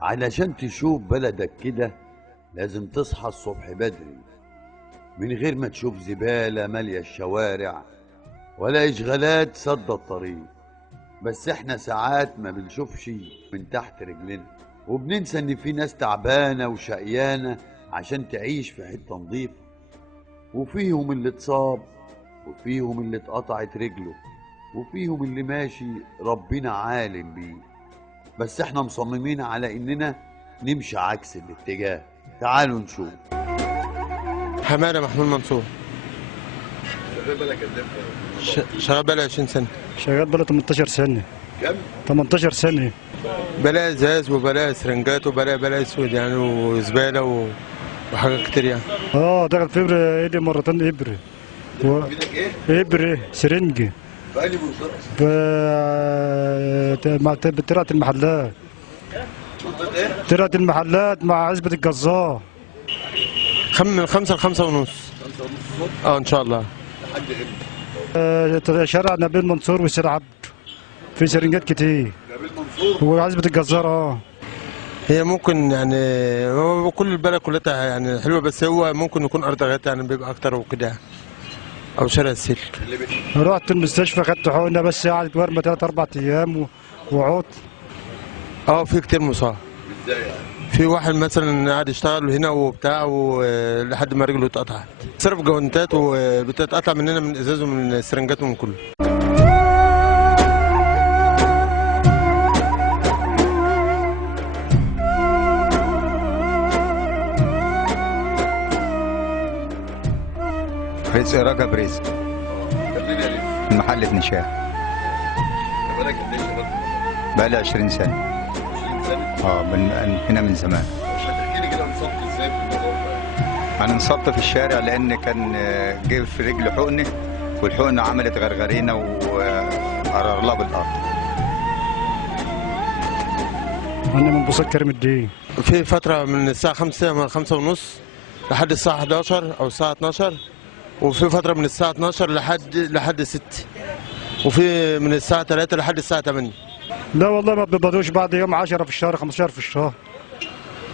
علشان تشوف بلدك كده لازم تصحى الصبح بدري من غير ما تشوف زبالة مالية الشوارع ولا إشغالات سد الطريق. بس احنا ساعات ما بنشوفش من تحت رجلنا وبننسى ان في ناس تعبانة وشقيانة عشان تعيش في حتة نظيفة، وفيهم اللي اتصاب وفيهم اللي اتقطعت رجله وفيهم اللي ماشي ربنا عالم بيه. بس احنا مصممين على اننا نمشي عكس الاتجاه. تعالوا نشوف. حماده محمود منصور. شغال بالك قد ايه؟ شغال بقالي 20 سنه. شغال بقالي 18 سنه. كم؟ 18 سنه. بلاقي ازاز وبلاقي سرنجات وبلاقي اسود يعني وزباله وحاجات كتير يعني. دخل في ابره ايدي مرتين ابره. ايدك ايه؟ ابره سرنجه. بقالي منطقة بترعه المحلات. منطقة ايه؟ ترعه المحلات مع عزبه الجزار. من 5 ل 5 ونص. 5 ونص الصبح؟ ان شاء الله. لحد امتى؟ شارع نبيل منصور وسير عبد في سرنجات كتير. نبيل منصور وعزبه الجزار. هي ممكن يعني هو كل البلد كلها يعني حلوه، بس هو ممكن يكون ارض غيط يعني بيبقى اكتر وكده، او شارع السلك. رحت المستشفى خدت حقنه بس قعدت ورمه 3 4 ايام وعدت. في كتير مصاب. ازاي يعني؟ في واحد مثلا قاعد يشتغل هنا وبتاع لحد ما رجله اتقطعت. صرف جوانتات وبتتقطع مننا من ازاز ومن السرنجات ومن كله. رزق رجب رزق. كلمني يا ريت. المحل في نشاه. بالك قد ايه شغال؟ بقالي 20 سنه. 20 سنة؟ من هنا من زمان. مش هتحكي لي كده انصبت ازاي في الموضوع ده؟ انا انصبت في الشارع لان كان جه في رجل حقنه، والحقنه عملت غرغرينه وقرر لها بالارض. انا من بوسط كريم الدين. في فتره من الساعه 5 ونص لحد الساعه 11 او الساعه 12، وفي فتره من الساعه 12 لحد 6، وفي من الساعه 3 لحد الساعه 8. لا والله ما بيقبضوش بعد يوم 10 في الشهر 15 في الشهر.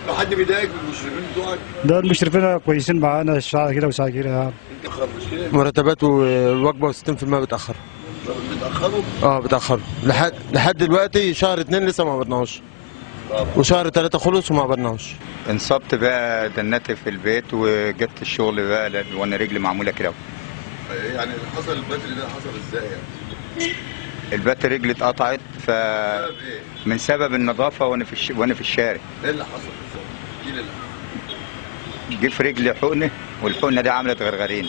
لو حد بيضايقك من المشرفين بتوعك؟ ده المشرفين كويسين معانا ساعه كده وساعه كده يعني. انت خرج مش كده؟ مرتبات والوجبه 60% بتاخر. بتاخروا؟ بتاخروا لحد دلوقتي شهر 2 لسه ما قبضناهوش، وشهر 3 خلص وما قبضناهوش. انصبت بقى دنت في البيت وجبت الشغل بقى وانا رجلي معموله كده. يعني اللي حصل البدري ده حصل ازاي يعني؟ البت رجلي اتقطعت من سبب النظافه وانا في الشارع. ايه اللي حصل بالظبط؟ احكي لي اللي حصل. جه في رجلي حقنه، والحقنه دي عملت غرغرين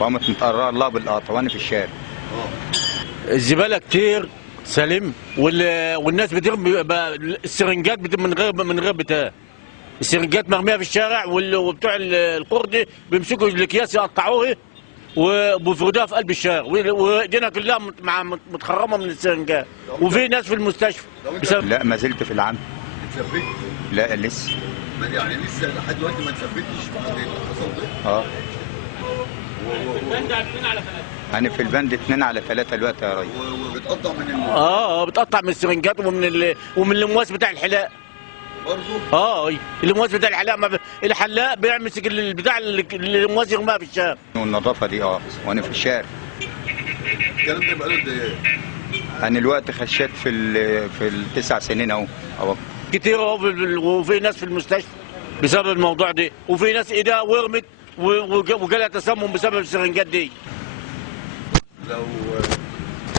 وقامت متقرره لها بالقطع وانا في الشارع. الزباله كتير سليم، والناس بترمي السرنجات من غير بتاع. السرنجات مرميه في الشارع، وبتوع القرد بيمسكوا الاكياس يقطعوها وبيفردوها في قلب الشارع، وايدينا كلها متخرمه من السرنجات، وفي ناس في المستشفى. لا ما زلت في العمل. اتثبت؟ لا لسه. يعني لسه لحد دلوقتي ما اتثبتش بعد اللي حصل ده؟ انا في البند 2 على 3 دلوقتي يا ريس. وبتقطع من بتقطع من السرنجات ومن المواس بتاع الحلاق برضه. المواس بتاع الحلاق، الحلاق بيمسك البتاع المواس يرميها في الشارع. والنظافه دي وانا في الشارع. الكلام ده بقاله قد ايه؟ انا الوقت خشيت في ال9 سنين اهو. كتير وفي ناس في المستشفى بسبب الموضوع ده، وفي ناس ايديها ورمت وجالها تسمم بسبب السرنجات دي. لو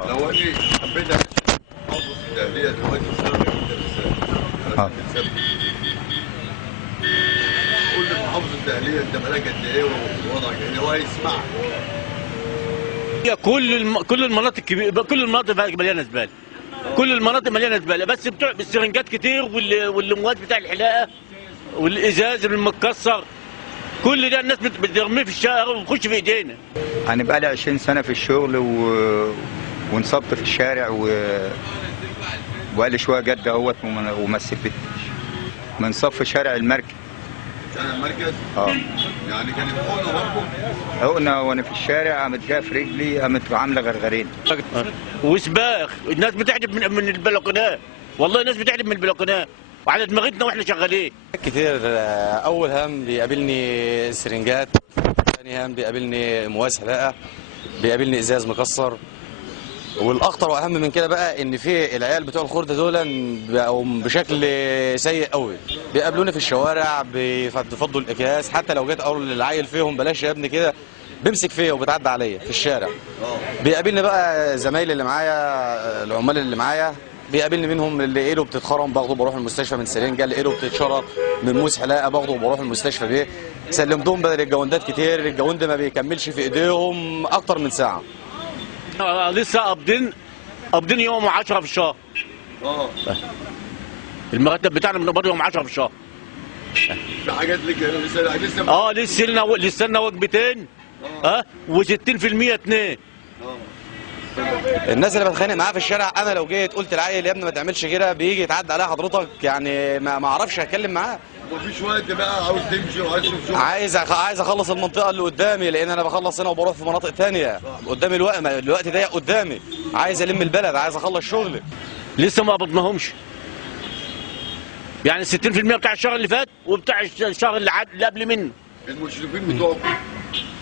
انا حبيت احافظ التأهلية دلوقتي الشرعي انت ازاي؟ قول لمحافظ التأهلية انت بقالك قد ايه ووضعك ايه؟ هو هيسمعك. كل المناطق كبيره، كل المناطق مليانه زباله. كل المناطق مليانه زباله، بس بتوع السرنجات كتير والمواد بتاع الحلاقه والازاز المتكسر، كل ده الناس بترميه في الشارع وبتخش في ايدينا. انا بقالي 20 سنه في الشغل وانصبت في الشارع وبقالي شويه جد اهوت وما استفدتش. من صف شارع المركز. شارع المركز؟ يعني كانت حقنه برضه؟ حقنه وانا في الشارع قامت جايه في رجلي، قامت عامله غرغرين. وسباخ، الناس بتحدف من البلكونات، والله الناس بتحدف من البلكونات وعلى دماغتنا واحنا شغالين. كتير. اول هم بيقابلني سرنجات، ثاني هم بيقابلني مواس حلاقه، بيقابلني ازاز مكسر، والاخطر واهم من كده بقى ان في العيال بتوع الخرده دول بقوا بشكل سيء قوي، بيقابلوني في الشوارع بيفضوا الاكياس، حتى لو جيت اقول للعيل فيهم بلاش يا ابني كده بيمسك فيا وبيتعدى عليا في الشارع. بيقابلني بقى زمايلي اللي معايا، العمال اللي معايا، بيقابلني منهم اللي ايده بتتخرم باخده بروح المستشفى من سرنجه، اللي ايده بتتشرط من موس حلاقه باخده وبروح المستشفى بيه. سلمتهم بدل الجوندات كتير، الجوند ما بيكملش في ايديهم اكتر من ساعه. لسه قابضين يوم 10 في الشهر. المرتب بتاعنا بنقبض يوم 10 في الشهر. في حاجات لك لسه لسه لنا وجبتين و60% 2. الناس اللي بتخانق معاها في الشارع، انا لو جيت قلت العيل يا ابني ما تعملش كده بيجي يتعدى عليها حضرتك، يعني ما اعرفش اتكلم معاه. مفيش وقت بقى، عاوز تمشي وعايز تشوف شغل. عايز اخلص المنطقه اللي قدامي، لان انا بخلص هنا وبروح في مناطق ثانيه قدامي، الوقت ضيق قدامي، عايز الم البلد، عايز اخلص شغلي. لسه ما قبضناهمش، يعني 60% بتاع الشهر اللي فات وبتاع الشهر اللي قبل منه. المشرفين بتوعكم،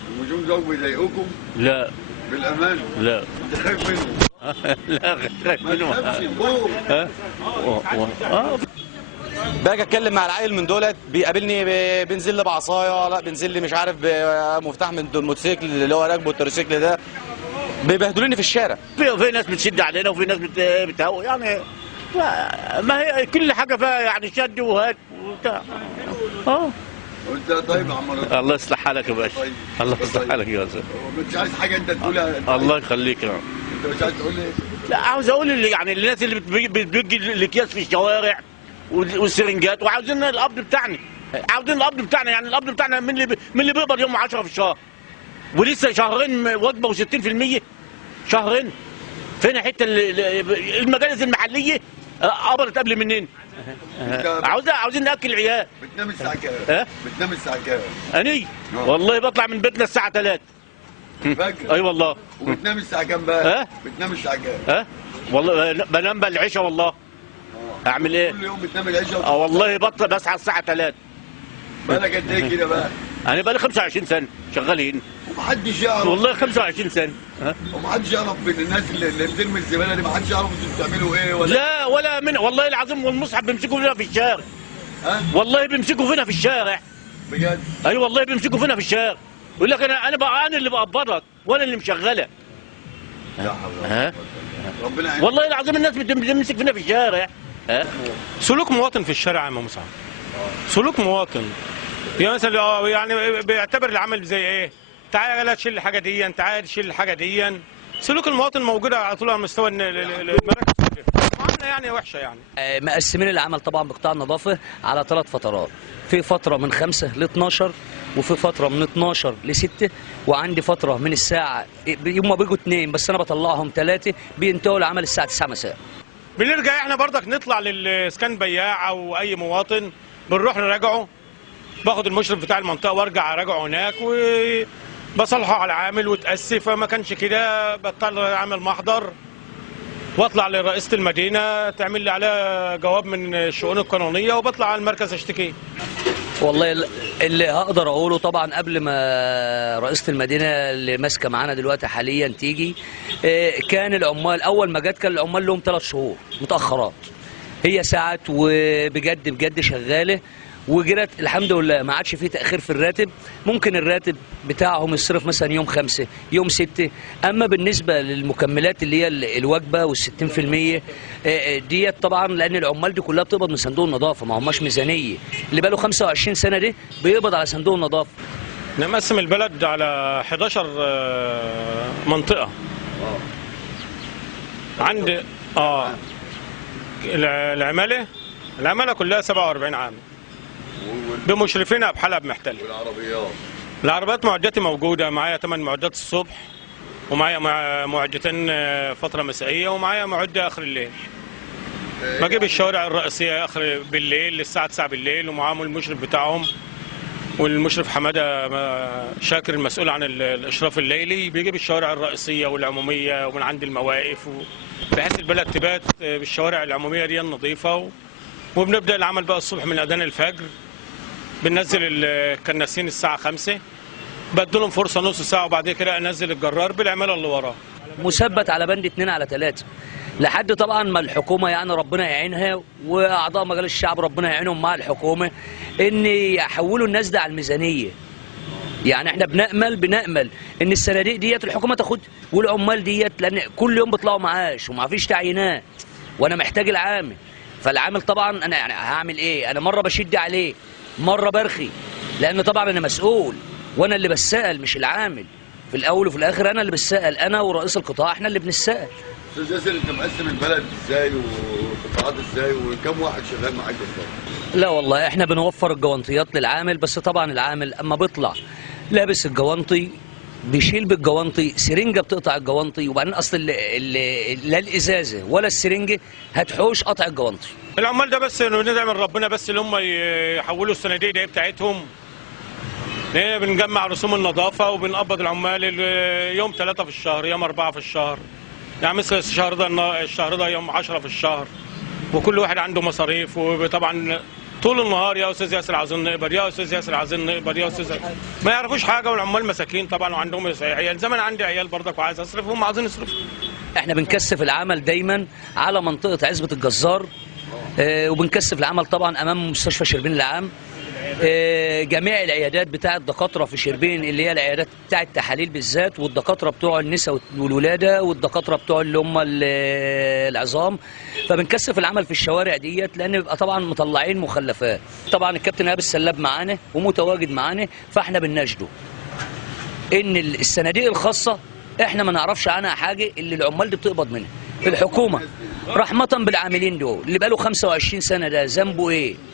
المشرفين بتوعكم بيضايقوكم؟ لا بالامانه؟ لا. انت خايف منهم؟ لا خايف منهم. ما تخافش. باجي اتكلم مع العيل من دولت بيقابلني بينزل لي بعصايه، لا بينزل لي مش عارف بمفتاح من الموتوسيكل اللي هو راكبه التروسيكل ده، بيبهدلوني في الشارع. في ناس بتشد علينا وفي ناس بتهوي، يعني ما هي كل حاجه فيها يعني شد وهات وبتاع. وانت طيب يا عم رضا؟ الله يصلح حالك يا باشا. طيب. الله يصلح حالك يا باشا. مش عايز حاجه انت تقولها؟ الله يخليك يا انت مش عايز تقول لي؟ لا، عاوز اقول يعني الناس اللي بتجي الاكياس في الشوارع والسرنجات، وعاوزين القبض بتاعنا، يعني القبض بتاعنا من اللي بيقبض يوم 10 في الشهر، ولسه شهرين وجبه و60%. شهرين فين حته المجالس المحليه قبضت قبل مننا. عاوزين ناكل العيال. بتنام الساعه كام؟ بتنام الساعه كام؟ اني والله بطلع من بيتنا الساعه 3. فاكر؟ اي والله. وبتنام الساعه كام بقى؟ بتنام الساعه كام؟ والله بنام بقى العشاء والله. اعمل ايه؟ كل يوم بتنام العشاء؟ والله بصحى الساعه 3. بقالك قد ايه كده بقى؟ انا بقالي 25 سنه شغالين. ومحدش يعرف؟ والله 25 سنه. ومحدش يعرف من الناس اللي بترمي الزباله دي، محدش يعرف انتوا بتعملوا ايه ولا؟ لا ولا من والله العظيم، والمصحف بيمسكوا فينا في الشارع. والله بيمسكوا فينا في الشارع. بجد؟ اي والله بيمسكوا فينا في الشارع، يقول لك انا اللي بقبضك وانا اللي مشغلك. ربنا يعينك. والله العظيم الناس بتمسك فينا في الشارع. سلوك مواطن في الشارع يا عم مصعب. سلوك مواطن، يعني مثلا يعني بيعتبر العمل زي ايه؟ تعالى تشيل الحاجه دي، تعالى تشيل الحاجه دي. سلوك المواطن موجود على طول على مستوى المراكز، معامله يعني وحشه يعني. مقسمين العمل طبعا بقطاع النظافه على 3 فترات، في فتره من 5 ل 12، وفي فتره من 12 ل 6، وعندي فتره من الساعه هم بيجوا 2 بس انا بطلعهم 3 بينتهوا العمل الساعه 9 مساء. بنرجع احنا برضك نطلع للاسكان بياع او اي مواطن، بنروح نراجعه، باخد المشرف بتاع المنطقه وارجع اراجعه هناك وبصلحه على العامل وتاسف، فما كانش كده بضطر اعمل محضر واطلع لرئيسه المدينه تعمل لي عليها جواب من الشؤون القانونيه، وبطلع على المركز اشتكي. والله اللي هقدر اقوله طبعا قبل ما رئيسه المدينه اللي ماسكه معانا دلوقتي حاليا تيجي، كان العمال اول ما جت كان العمال لهم 3 شهور متاخرات، هي ساعات وبجد شغاله، وجرت الحمد لله ما عادش فيه تاخير في الراتب. ممكن الراتب بتاعهم يصرف مثلا يوم 5 يوم 6، اما بالنسبه للمكملات اللي هي الوجبه وال60% ديت طبعا لان العمال دي كلها بتقبض من صندوق النظافه، ما هماش ميزانيه، اللي بقى له 25 سنه دي بيقبض على صندوق النظافه. نقسم البلد على 11 منطقه. عند العماله كلها 47 عام بمشرفينها بحلب محتل. العربيات معداتي موجوده، معايا 8 معدات الصبح، ومعايا معدتين فتره مسائيه، ومعايا معده اخر الليل. بجيب الشوارع الرئيسيه اخر بالليل للساعه 9 بالليل، ومعاهم المشرف بتاعهم والمشرف حماده شاكر المسؤول عن الاشراف الليلي بيجيب الشوارع الرئيسيه والعموميه ومن عند المواقف بحيث البلد تبات بالشوارع العموميه دي نظيفه. وبنبدا العمل بقى الصبح من اذان الفجر، بننزل الكناسين الساعه 5، بدلهم فرصه نص ساعه وبعد كده انزل الجرار بالعماله اللي وراه. مثبت على بند 2/3 لحد طبعا ما الحكومه يعني ربنا يعينها واعضاء مجلس الشعب ربنا يعينهم مع الحكومه ان يحولوا الناس ده على الميزانيه. يعني احنا بنأمل ان الصناديق ديت الحكومه تاخد والعمال ديت، لان كل يوم بيطلعوا معاش وما فيش تعيينات وانا محتاج العامل. فالعامل طبعا انا يعني هعمل ايه؟ انا مره بشد عليه مره برخي، لان طبعا انا مسؤول وانا اللي بسأل مش العامل. في الاول وفي الاخر انا اللي بسأل، انا ورئيس القطاع احنا اللي بنسأل. استاذ ياسر، انت مقسم البلد ازاي وقطاعات ازاي وكم واحد شغال معاك بالظبط؟ لا والله احنا بنوفر الجوانطيات للعامل، بس طبعا العامل اما بيطلع لابس الجوانطي بيشيل بالجوانطي سرنجه بتقطع الجوانطي، وبعدين اصل لا الازازه ولا السرنجه هتحوش قطع الجوانطي. العمال ده بس ندعي من ربنا بس اللي هم يحولوا الصناديق دي بتاعتهم. بنجمع رسوم النظافه وبنقبض العمال يوم 3 في الشهر، يوم 4 في الشهر. يعني مثل الشهر ده يوم 10 في الشهر، وكل واحد عنده مصاريف. وطبعا طول النهار يا استاذ ياسر عايزين نقبض، يا استاذ ياسر عايزين نقبض، يا استاذ ما يعرفوش حاجه. والعمال مساكين طبعا وعندهم عيال، زي ما انا عندي عيال برضك وعايز اصرف وهم عايزين يصرفوا. احنا بنكثف العمل دايما على منطقه عزبه الجزار، وبنكثف العمل طبعا امام مستشفى شربين العام. جميع العيادات بتاعه الدكاتره في شربين اللي هي العيادات بتاعه التحاليل بالذات، والدكاتره بتوع النساء والولاده، والدكاتره بتوع اللي هم العظام. فبنكثف العمل في الشوارع ديت لان بيبقى طبعا مطلعين مخلفات. طبعا الكابتن ايهاب السلاب معانا ومتواجد معانا، فاحنا بنناشده ان الصناديق الخاصه احنا ما نعرفش عنها حاجه اللي العمال دي بتقبض منها. الحكومه رحمه بالعاملين دول اللي بقاله 25 سنه ده ذنبه ايه؟